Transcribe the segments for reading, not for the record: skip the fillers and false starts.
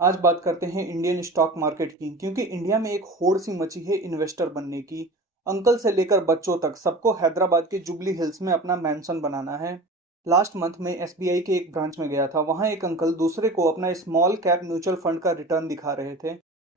आज बात करते हैं इंडियन स्टॉक मार्केट की क्योंकि इंडिया में एक होड़ सी मची है इन्वेस्टर बनने की। अंकल से लेकर बच्चों तक सबको हैदराबाद के जुबली हिल्स में अपना मैंसन बनाना है। लास्ट मंथ में एसबीआई के एक ब्रांच में गया था। वहां एक अंकल दूसरे को अपना स्मॉल कैप म्यूचुअल फंड का रिटर्न दिखा रहे थे।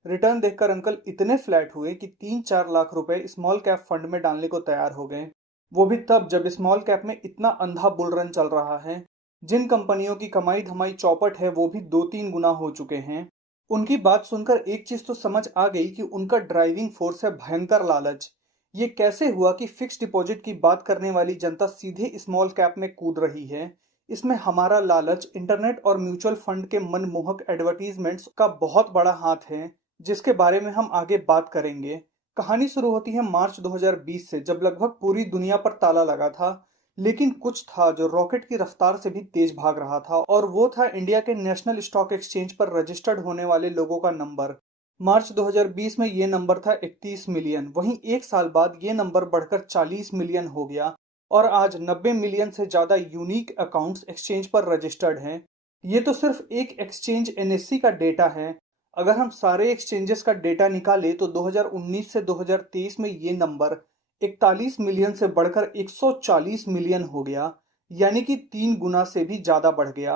रिटर्न देखकर अंकल इतने फ्लैट हुए कि 3-4 लाख रुपए स्मॉल कैप फंड में डालने को तैयार हो गए। वो भी तब जब स्मॉल कैप में इतना अंधा बुल रन चल रहा है। जिन कंपनियों की कमाई धमाई चौपट है वो भी 2-3 गुना हो चुके हैं। उनकी बात सुनकर एक चीज तो समझ आ गई कि उनका ड्राइविंग फोर्स है भयंकर लालच। ये कैसे हुआ कि फिक्स डिपॉजिट की बात करने वाली जनता सीधे स्मॉल कैप में कूद रही है। इसमें हमारा लालच, इंटरनेट और म्यूचुअल फंड के मनमोहक एडवर्टीजमेंट्स का बहुत बड़ा हाथ है, जिसके बारे में हम आगे बात करेंगे। कहानी शुरू होती है मार्च 2020 से, जब लगभग पूरी दुनिया पर ताला लगा था। लेकिन कुछ था जो रॉकेट की रफ्तार से भी तेज भाग रहा था, और वो था इंडिया के नेशनल स्टॉक एक्सचेंज पर रजिस्टर्ड होने वाले लोगों का नंबर। मार्च 2020 में ये नंबर था 31 मिलियन। वहीं एक साल बाद ये नंबर बढ़कर 40 मिलियन हो गया और आज 90 मिलियन से ज्यादा यूनिक अकाउंट्स एक्सचेंज पर रजिस्टर्ड हैं। ये तो सिर्फ एक एक्सचेंज एनएससी का डेटा है। अगर हम सारे एक्सचेंजेस का डेटा निकालें तो 2019 से 2023 में ये नंबर 41 मिलियन से बढ़कर 140 मिलियन हो गया, यानी कि 3 गुना से भी ज्यादा बढ़ गया।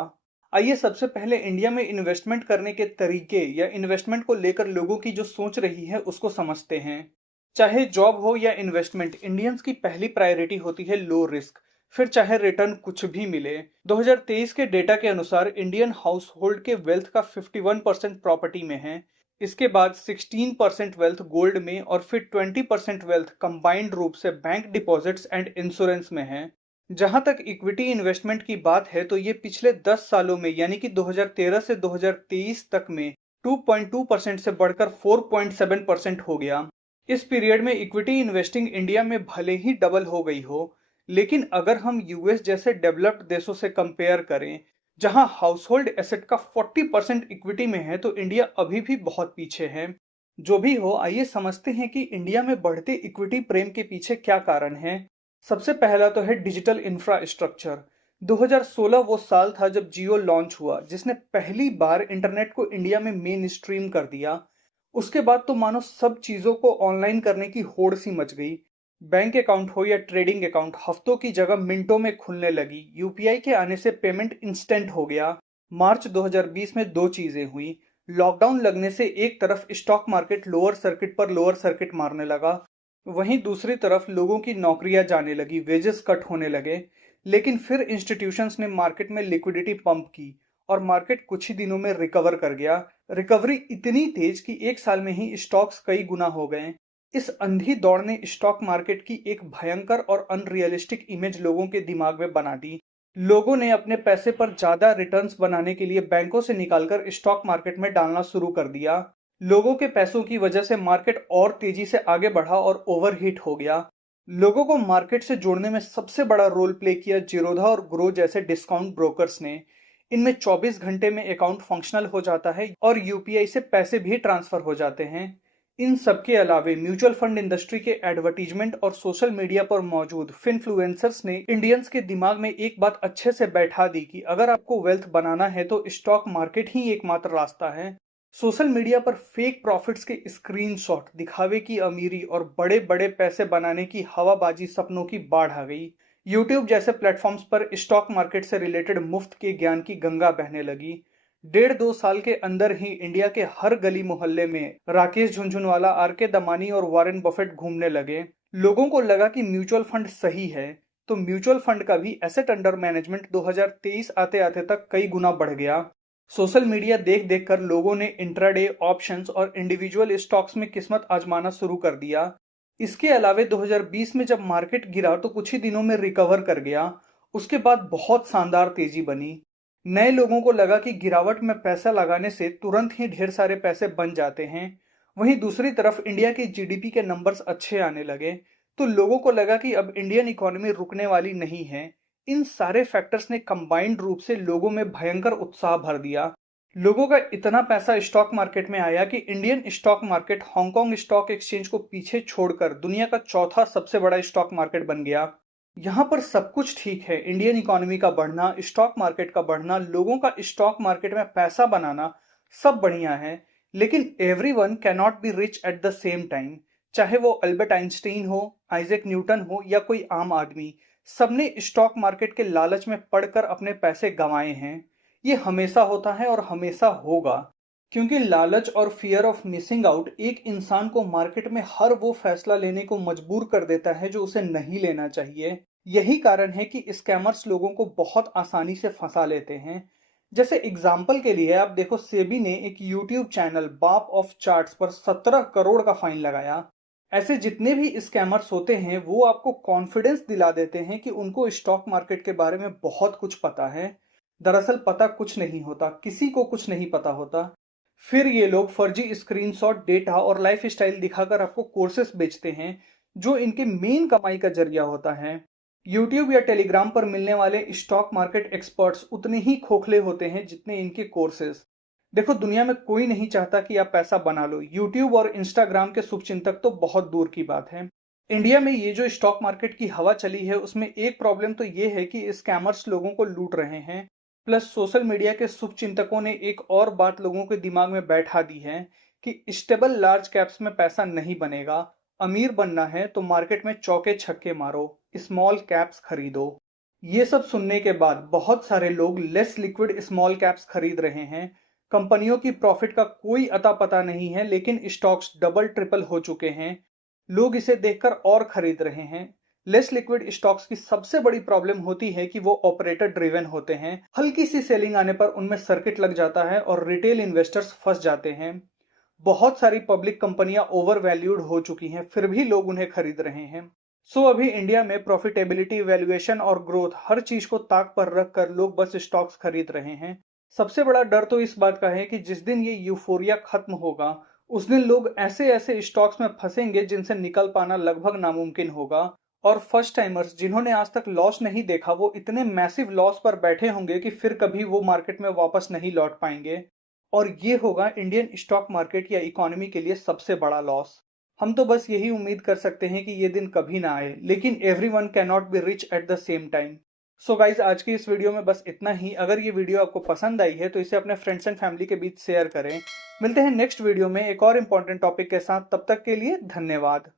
आइए सबसे पहले इंडिया में इन्वेस्टमेंट करने के तरीके या इन्वेस्टमेंट को लेकर लोगों की जो सोच रही है उसको समझते हैं। चाहे जॉब हो या इन्वेस्टमेंट, इंडियंस की पहली प्रायोरिटी होती है लो रिस्क, फिर चाहे रिटर्न कुछ भी मिले। 2023 के डेटा के अनुसार इंडियन हाउस होल्ड के वेल्थ का 51% प्रॉपर्टी में है। इसके बाद 16% वेल्थ गोल्ड में और फिर 20% वेल्थ कंबाइंड रूप से बैंक डिपॉजिट्स एंड इंश्योरेंस में है। जहां तक इक्विटी इन्वेस्टमेंट की बात है तो ये पिछले 10 सालों में यानी कि 2013 से 2023 तक में 2.2% से बढ़कर 4.7% हो गया। इस पीरियड में इक्विटी इन्वेस्टिंग इंडिया में भले ही डबल हो गई हो, लेकिन अगर हम यूएस जैसे डेवलप्ड देशों से कंपेयर करें, जहां हाउस होल्ड एसेट का 40% इक्विटी में है, तो इंडिया अभी भी बहुत पीछे है। जो भी हो, आइए समझते हैं कि इंडिया में बढ़ते इक्विटी प्रेम के पीछे क्या कारण है। सबसे पहला तो है डिजिटल इंफ्रास्ट्रक्चर। 2016 वो साल था जब जियो लॉन्च हुआ, जिसने पहली बार इंटरनेट को इंडिया में मेन स्ट्रीम कर दिया। उसके बाद तो मानो सब चीजों को ऑनलाइन करने की होड़ सी मच गई। बैंक अकाउंट हो या ट्रेडिंग अकाउंट हफ्तों की जगह मिनटों में खुलने लगी। यूपीआई के आने से पेमेंट इंस्टेंट हो गया। मार्च 2020 में दो चीजें हुई। लॉकडाउन लगने से एक तरफ स्टॉक मार्केट लोअर सर्किट पर लोअर सर्किट मारने लगा, वहीं दूसरी तरफ लोगों की नौकरियां जाने लगी, वेजेस कट होने लगे। लेकिन फिर इंस्टीट्यूशंस ने मार्केट में लिक्विडिटी पंप की और मार्केट कुछ ही दिनों में रिकवर कर गया। रिकवरी इतनी तेज कि एक साल में ही स्टॉक्स कई गुना हो गए। इस अंधी दौड़ ने स्टॉक मार्केट की एक भयंकर और अनरियलिस्टिक इमेज लोगों के दिमाग में बना दी। लोगों ने अपने पैसे पर ज्यादा रिटर्न्स बनाने के लिए बैंकों से निकालकर स्टॉक मार्केट में डालना शुरू कर दिया। लोगों के पैसों की वजह से मार्केट और तेजी से आगे बढ़ा और ओवरहीट हो गया। लोगों को मार्केट से जोड़ने में सबसे बड़ा रोल प्ले किया जीरोधा और ग्रो जैसे डिस्काउंट ब्रोकर्स ने। इनमें 24 घंटे में अकाउंट फंक्शनल हो जाता है और यूपीआई से पैसे भी ट्रांसफर हो जाते हैं। इन सबके अलावे म्यूचुअल फंड इंडस्ट्री के एडवर्टीजमेंट और सोशल मीडिया पर मौजूद फिन्फ्लुएंसर्स ने इंडियंस के दिमाग में एक बात अच्छे से बैठा दी कि अगर आपको वेल्थ बनाना है तो स्टॉक मार्केट ही एकमात्र रास्ता है। सोशल मीडिया पर फेक प्रॉफिट्स के स्क्रीनशॉट, दिखावे की अमीरी और बड़े बड़े पैसे बनाने की हवाबाजी सपनों की बाढ़ आ गई। यूट्यूब जैसे प्लेटफॉर्म्स पर स्टॉक मार्केट से रिलेटेड मुफ्त के ज्ञान की गंगा बहने लगी। 1.5-2 साल के अंदर ही इंडिया के हर गली मोहल्ले में राकेश झुनझुनवाला, आर के दमानी और वॉरेन बफेट घूमने लगे। लोगों को लगा कि म्यूचुअल फंड सही है, तो म्यूचुअल फंड का भी एसेट अंडर मैनेजमेंट 2023 आते आते तक कई गुना बढ़ गया। सोशल मीडिया देख देख कर लोगों ने इंट्राडे, ऑप्शंस और इंडिविजुअल स्टॉक्स में किस्मत आजमाना शुरू कर दिया। इसके अलावे 2020 में जब मार्केट गिरा तो कुछ ही दिनों में रिकवर कर गया। उसके बाद बहुत शानदार तेजी बनी। नए लोगों को लगा कि गिरावट में पैसा लगाने से तुरंत ही ढेर सारे पैसे बन जाते हैं। वहीं दूसरी तरफ इंडिया की जीडीपी के नंबर्स अच्छे आने लगे, तो लोगों को लगा कि अब इंडियन इकोनॉमी रुकने वाली नहीं है। इन सारे फैक्टर्स ने कंबाइंड रूप से लोगों में भयंकर उत्साह भर दिया। लोगों का इतना पैसा स्टॉक मार्केट में आया कि Indian stock market Hong Kong stock exchange को पीछे छोड़कर दुनिया का चौथा सबसे बड़ा स्टॉक मार्केट बन गया। यहाँ पर सब कुछ ठीक है, इंडियन इकोनॉमी का बढ़ना, स्टॉक मार्केट का बढ़ना, लोगों का स्टॉक मार्केट में पैसा बनाना, सब बढ़िया है, लेकिन everyone can not be rich at the same time. चाहे वो अल्बर्ट आइंस्टीन हो, आइजैक न्यूटन हो या कोई आम आदमी, सबने स्टॉक मार्केट के लालच में पड़कर अपने पैसे गंवाए हैं। ये हमेशा होता है और हमेशा होगा, क्योंकि लालच और फियर ऑफ मिसिंग आउट एक इंसान को मार्केट में हर वो फैसला लेने को मजबूर कर देता है जो उसे नहीं लेना चाहिए। यही कारण है कि स्कैमर्स लोगों को बहुत आसानी से फंसा लेते हैं। जैसे एग्जाम्पल के लिए आप देखो, सेबी ने एक यूट्यूब चैनल बाप ऑफ चार्ट्स पर 17 करोड़ का फाइन लगाया। ऐसे जितने भी स्कैमर्स होते हैं वो आपको कॉन्फिडेंस दिला देते हैं कि उनको स्टॉक मार्केट के बारे में बहुत कुछ पता है। दरअसल पता कुछ नहीं होता, किसी को कुछ नहीं पता होता। फिर ये लोग फर्जी स्क्रीनशॉट, डेटा और लाइफ स्टाइल दिखाकर आपको कोर्सेस बेचते हैं जो इनके मेन कमाई का जरिया होता है। यूट्यूब या टेलीग्राम पर मिलने वाले स्टॉक मार्केट एक्सपर्ट्स उतने ही खोखले होते हैं जितने इनके कोर्सेज। देखो, दुनिया में कोई नहीं चाहता कि आप पैसा बना लो। यूट्यूब और इंस्टाग्राम के शुभचिंतक तो बहुत दूर की बात है। इंडिया में ये जो स्टॉक मार्केट की हवा चली है उसमें एक प्रॉब्लम तो ये है कि स्कैमर्स लोगों को लूट रहे हैं। प्लस सोशल मीडिया के शुभचिंतकों ने एक और बात लोगों के दिमाग में बैठा दी है कि स्टेबल लार्ज कैप्स में पैसा नहीं बनेगा। अमीर बनना है तो मार्केट में चौके छक्के मारो, स्मॉल कैप्स खरीदो। ये सब सुनने के बाद बहुत सारे लोग लेस लिक्विड स्मॉल कैप्स खरीद रहे हैं। कंपनियों की प्रॉफिट का कोई अता पता नहीं है, लेकिन स्टॉक्स डबल ट्रिपल हो चुके हैं। लोग इसे देखकर और खरीद रहे हैं। लेस लिक्विड स्टॉक्स की सबसे बड़ी प्रॉब्लम होती है कि वो ऑपरेटर ड्रिवन होते हैं। हल्की सी सेलिंग आने पर उनमें सर्किट लग जाता है और रिटेल इन्वेस्टर्स फंस जाते हैं। बहुत सारी पब्लिक कंपनियां ओवर वैल्यूड हो चुकी हैं, फिर भी लोग उन्हें खरीद रहे हैं। सो अभी इंडिया में प्रॉफिटेबिलिटी, वैल्यूएशन और ग्रोथ, हर चीज को ताक पर रखकर लोग बस स्टॉक्स खरीद रहे हैं। सबसे बड़ा डर तो इस बात का है कि जिस दिन ये यूफोरिया खत्म होगा उस दिन लोग ऐसे ऐसे स्टॉक्स में फंसेंगे जिनसे निकल पाना लगभग नामुमकिन होगा। और फर्स्ट टाइमर्स जिन्होंने आज तक लॉस नहीं देखा वो इतने मैसिव लॉस पर बैठे होंगे कि फिर कभी वो मार्केट में वापस नहीं लौट पाएंगे। और ये होगा इंडियन स्टॉक मार्केट या इकोनॉमी के लिए सबसे बड़ा लॉस। हम तो बस यही उम्मीद कर सकते हैं कि ये दिन कभी ना आए, लेकिन everyone can not be rich at the same time. So guys, आज की इस वीडियो में बस इतना ही। अगर ये वीडियो आपको पसंद आई है तो इसे अपने फ्रेंड्स एंड फैमिली के बीच शेयर करें। मिलते हैं नेक्स्ट वीडियो में एक और इंपॉर्टेंट टॉपिक के साथ। तब तक के लिए धन्यवाद।